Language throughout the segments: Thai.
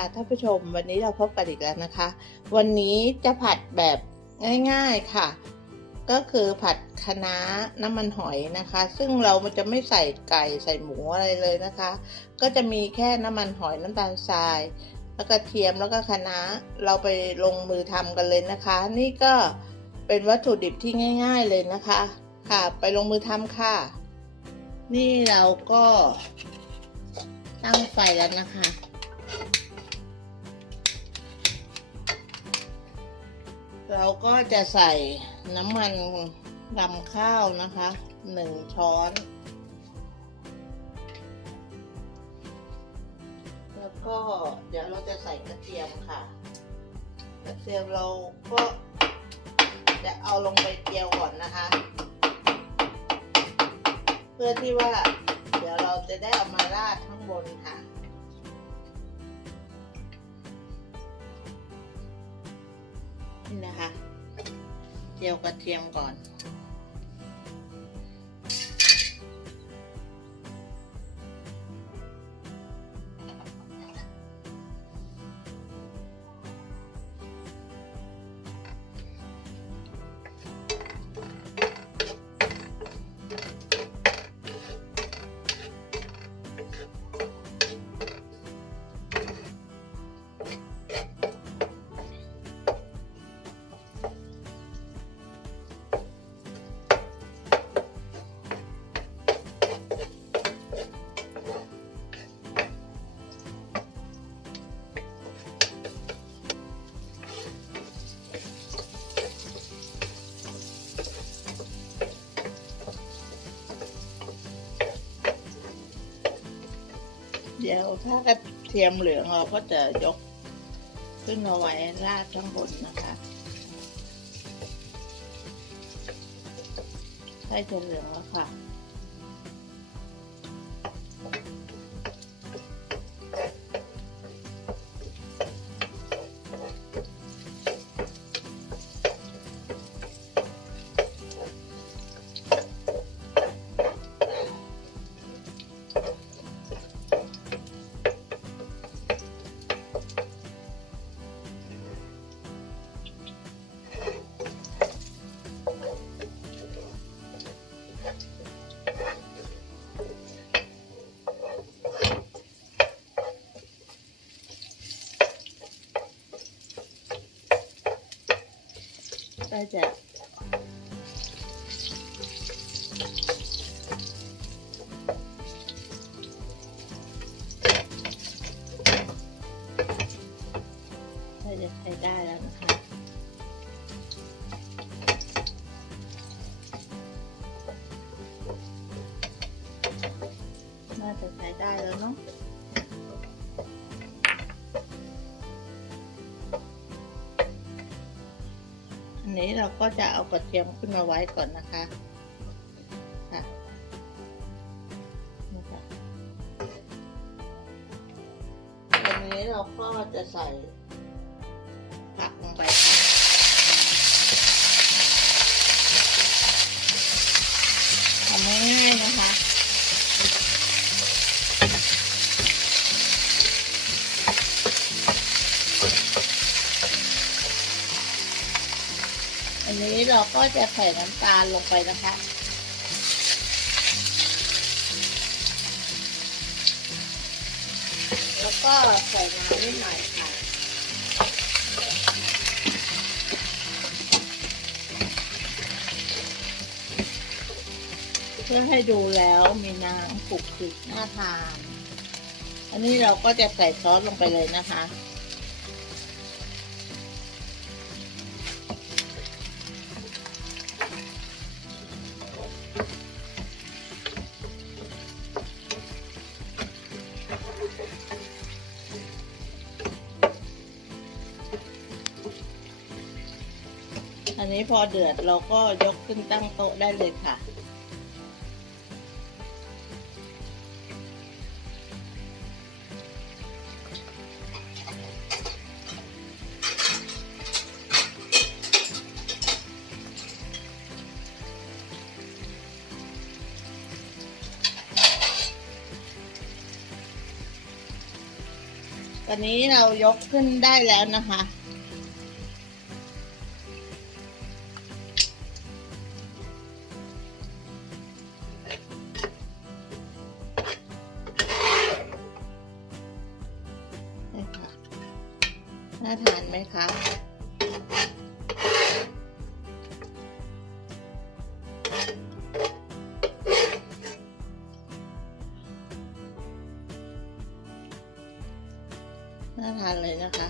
ค่ะท่านผู้ชมวันนี้เราพบกันอีกแล้วนะคะ วันนี้จะผัดแบบง่ายๆค่ะ ก็คือผัดคะน้าน้ำมันหอยนะคะ ซึ่งเรามันจะไม่ใส่ไก่ใส่หมูอะไรเลยนะคะ ก็จะมีแค่น้ำมันหอยน้ำตาลทราย แล้วก็เทียมแล้วก็คะน้าเราไปลงมือทำกันเลยนะคะ นี่ก็เป็นวัตถุดิบที่ง่าย ๆเลยนะคะ ค่ะไปลงมือทำค่ะ นี่เราก็ตั้งไฟแล้วนะคะ เราก็จะใส่น้ำมันรำข้าวนะคะหนึ่งช้อน แล้วก็เดี๋ยวเราจะใส่กระเทียมค่ะ กระเทียมเราก็จะเอาลงไปเจียวก่อนนะคะ เพื่อที่ว่า เดี๋ยวเราจะได้เอามาราดข้างบนค่ะ นะคะ เจียวกระเทียมก่อน ดี๋ยว ถ้ากระเทียมเหลืองเราก็จะยกขึ้นมาไว้ราดข้างบนนะคะให้เทียมเหลืองแล้วค่ะ ก็จะก็จะใช้ได้แล้วนะคะน่าจะใช้ได้แล้วเนาะ นนี้เราก็จะเอากระเทียมขึ้นมาไว้ก่อนนะคะค่ะวันนี้เราก็จะใส่ผักลงไปค่ะทำง่ายๆนะคะ นี้เราก็จะใส่น้ำตาลลงไปนะคะ แล้วก็ใส่น้ำนิดหน่อยค่ะ เพื่อให้ดูแล้วมีน้ำขลุกคลิกน่าทาน อันนี้เราก็จะใส่ซอสลงไปเลยนะคะ อันนี้พอเดือดเราก็ยกขึ้นตั้งโต๊ะได้เลยค่ะ ตอนนี้เรายกขึ้นได้แล้วนะคะ น่าทานไหมคะน่าทานเลยนะคะ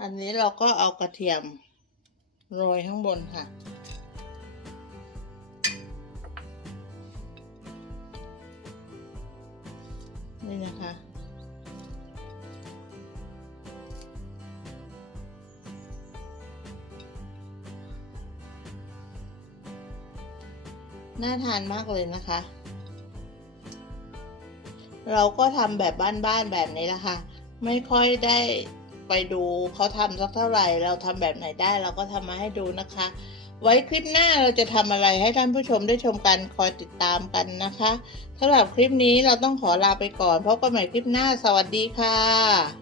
อันนี้เราก็เอากระเทียมโรยข้างบนค่ะ นี่นะคะ น่าทานมากเลยนะคะ เราก็ทำแบบบ้านๆแบบนี้แหละค่ะไม่ค่อยได้ ไปดูเขาทำสักเท่าไหร่ เราทำแบบไหนได้เราก็ทำมาให้ดูนะคะ ไว้คลิปหน้าเราจะทำอะไรให้ท่านผู้ชมได้ชมกันคอยติดตามกันนะคะสำหรับคลิปนี้เราต้องขอลาไปก่อนพบกันใหม่คลิปหน้าสวัสดีค่ะ